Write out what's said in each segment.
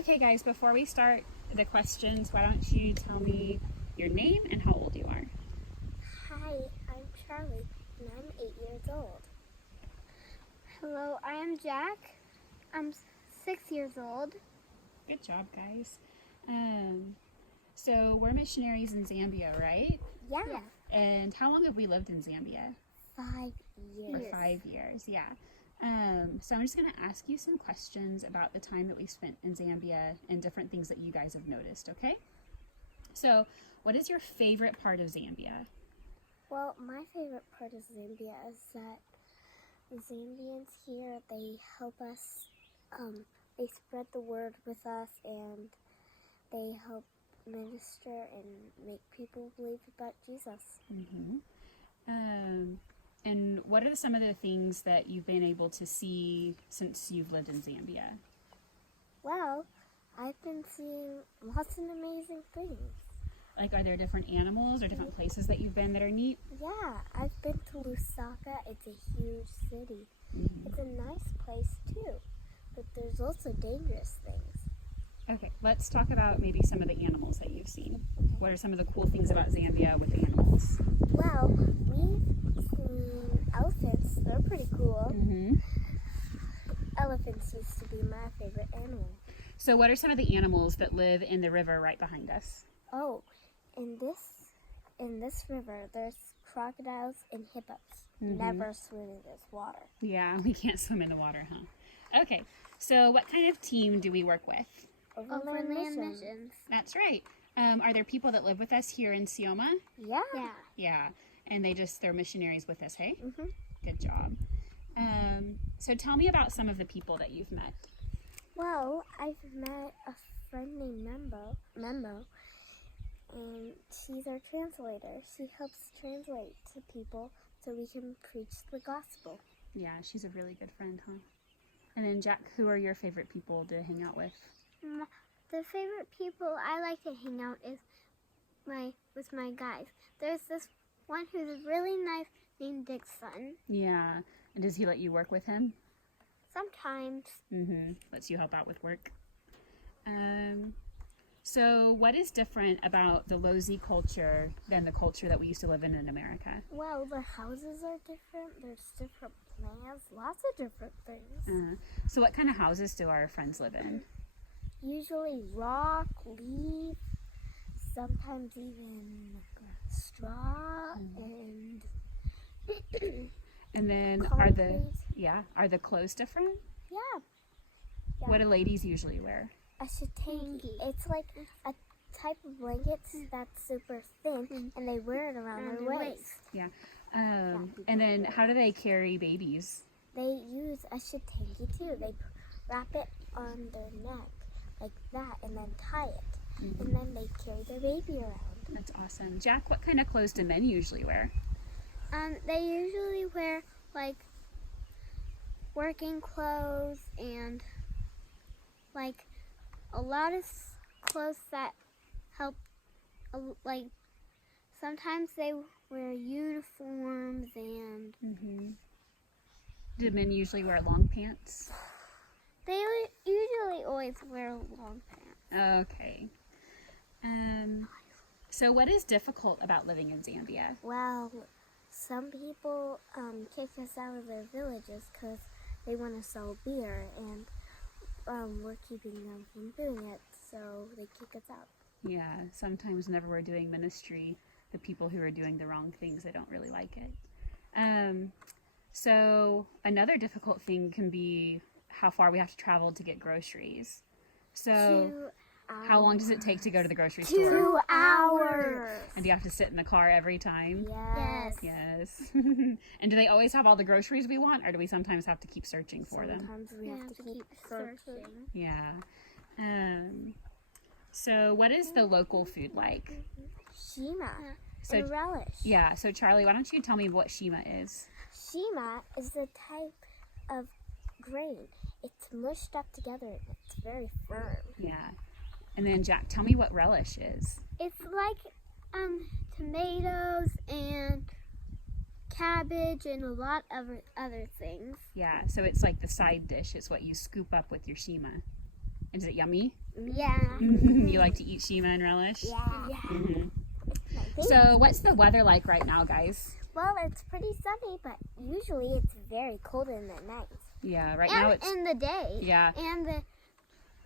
Okay, guys, before we start the questions, why don't you tell me your name and how old you are? Hi, I'm Charlie, and I'm 8 years old. Hello, I am Jack. I'm 6 years old. Good job, guys. So we're missionaries in Zambia, right? Yeah. And how long have we lived in Zambia? 5 For years. 5 years, yeah. So I'm just going to ask you some questions about the time that we spent in Zambia and different things that you guys have noticed, okay? So, what is your favorite part of Zambia? Well, my favorite part of Zambia is that the Zambians here, they help us, they spread the word with us, and they help minister and make people believe about Jesus. Mm-hmm. And what are some of the things that you've been able to see since you've lived in Zambia? Well, I've been seeing lots of amazing things. Like, are there different animals or different places that you've been that are neat? Yeah, I've been to Lusaka. It's a huge city. Mm-hmm. It's a nice place too, but there's also dangerous things. Okay, let's talk about maybe some of the animals that you've seen. What are some of the cool things about Zambia with animals? Well, we've seen elephants. They're pretty cool. Mm-hmm. Elephants used to be my favorite animal. So, what are some of the animals that live in the river right behind us? Oh, in this river, there's crocodiles and hippos. Mhm. Never swim in this water. Yeah, we can't swim in the water, huh? Okay, so what kind of team do we work with? Overland Mission. missions. That's right. Are there people that live with us here in Sioma? Yeah. Yeah, and they're missionaries with us, hey? Mhm. Good job. So tell me about some of the people that you've met. Well, I've met a friend named Membo, and she's our translator. She helps translate to people so we can preach the gospel. Yeah, she's a really good friend, huh? And then Jack, who are your favorite people to hang out with? The favorite people I like to hang out with my guys. There's this one who's really nice named Dixon. Yeah, and does he let you work with him? Sometimes. Mm-hmm. Lets you help out with work. So what is different about the Lozi culture than the culture that we used to live in America? Well, the houses are different. There's different plants, lots of different things. So what kind of houses do our friends live in? Usually rock, leaf, sometimes even straw and And then concrete. are the clothes different? Yeah. What do ladies usually wear? A shitangi. It's like a type of blankets that's super thin, and they wear it around their waist. Yeah. And then how do they carry babies? They use a shitangi too. They wrap it on their neck like that, and then tie it, and then they carry their baby around. That's awesome. Jack, what kind of clothes do men usually wear? They usually wear like working clothes and like a lot of clothes that help. Like sometimes they wear uniforms and Do men usually wear long pants? they usually always wear long pants. Okay. So what is difficult about living in Zambia? Well, some people kick us out of their villages because they want to sell beer, and we're keeping them from doing it, so they kick us out. Yeah, sometimes whenever we're doing ministry, the people who are doing the wrong things, they don't really like it. So another difficult thing can be how far we have to travel to get groceries. So how long does it take to go to the grocery store? 2 hours. And do you have to sit in the car every time? Yes. Yes. And do they always have all the groceries we want, or do we sometimes have to keep searching for them? Sometimes we have to keep searching. Yeah. So what is the local food like? Shima So and relish. yeah, so Charlie, why don't you tell me what shima is? Shima is the type of grain. It's mushed up together and it's very firm. Yeah. And then Jack, tell me what relish is. It's like tomatoes and cabbage and a lot of other things. Yeah, so it's like the side dish. It's what you scoop up with your shima. Is it yummy? Yeah. You like to eat shima and relish? Yeah. Mhm. My favorite. So what's the weather like right now, guys? Well, it's pretty sunny, but usually it's very cold in the night. Yeah, right now And it's in the day. yeah. And the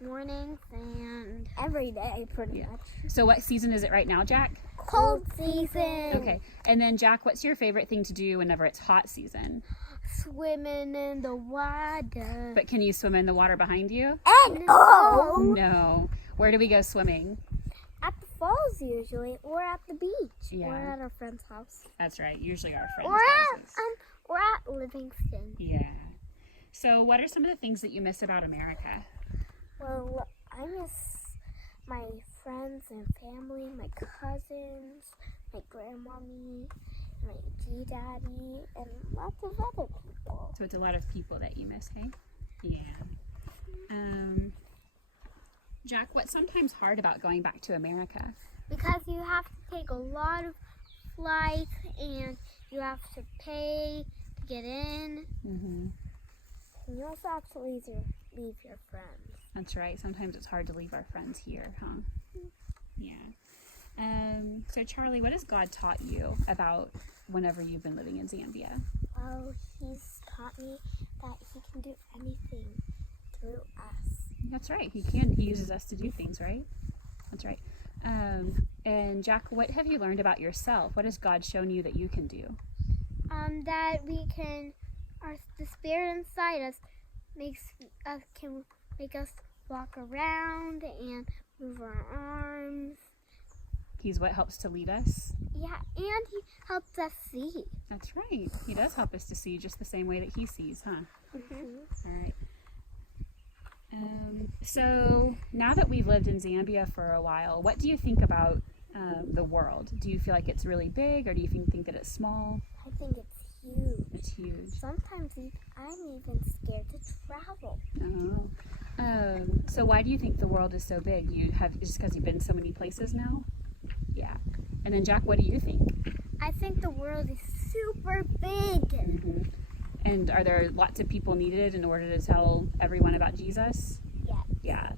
mornings and Every day, pretty Yeah. much. So what season is it right now, Jack? Cold season. Okay. And then Jack, what's your favorite thing to do whenever it's hot season? swimming in the water. But can you swim in the water behind you? And oh, No. Where do we go swimming? at the falls usually, or at the beach, Yeah. or at our friend's house. That's right. Usually our friends' Or at houses. or at Livingston. Yeah. So what are some of the things that you miss about America? Well, I miss my friends and family, my cousins, my grandmommy, my G-daddy, and lots of other people. So it's a lot of people that you miss, hey? Yeah. Jack, what's sometimes hard about going back to America? Because you have to take a lot of flights and you have to pay to get in. Mm-hmm. And you also have to leave your friends. That's right. Sometimes it's hard to leave our friends here, huh? Yeah. So Charlie, what has God taught you about whenever you've been living in Zambia? Well, he's taught me that he can do anything through us. That's right. He can. He uses us to do things, right? That's right. And Jack, what have you learned about yourself? What has God shown you that you can do? That we can, the spirit inside us can make us walk around and move our arms. He's what helps to lead us. Yeah, and he helps us see. That's right. He does help us to see just the same way that he sees, huh? Mm-hmm. All right. So now that we've lived in Zambia for a while, what do you think about the world? Do you feel like it's really big, or do you think that it's small? I think it's huge. It's huge. Sometimes I'm even scared to travel. Oh. So why do you think the world is so big? Just because you've been so many places now? Yeah. And then Jack, what do you think? I think the world is super big. Mm-hmm. And are there lots of people needed in order to tell everyone about Jesus? Yeah. Yeah.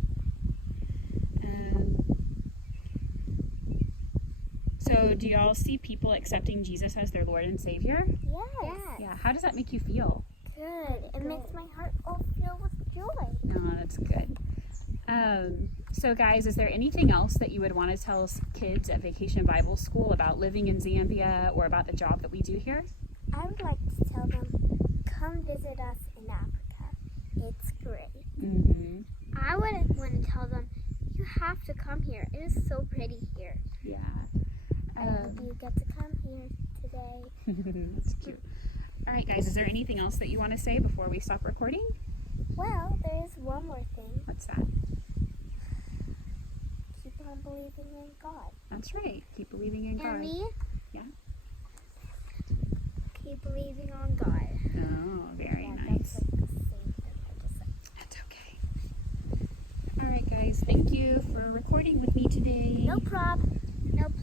So do y'all see people accepting Jesus as their Lord and Savior? Yes. Yeah. How does that make you feel? Good. It makes my heart all filled with joy. Oh, that's good. So guys, is there anything else that you would want to tell kids at Vacation Bible School about living in Zambia or about the job that we do here? I would like to tell them, come visit us in Africa. It's great. Mm-hmm. I would want to tell them, you have to come here. It is so pretty here. Yeah. I hope you get to come here today. That's cute. All right, guys, is there anything else that you want to say before we stop recording? Well, there's one more thing. What's that? Keep on believing in God. That's right. Keep believing in God. And me? Yeah. Keep believing on God. Oh, very Yeah, nice. that's like the same thing I just said. That's okay. All right, guys. Thank you for recording with me today. No problem.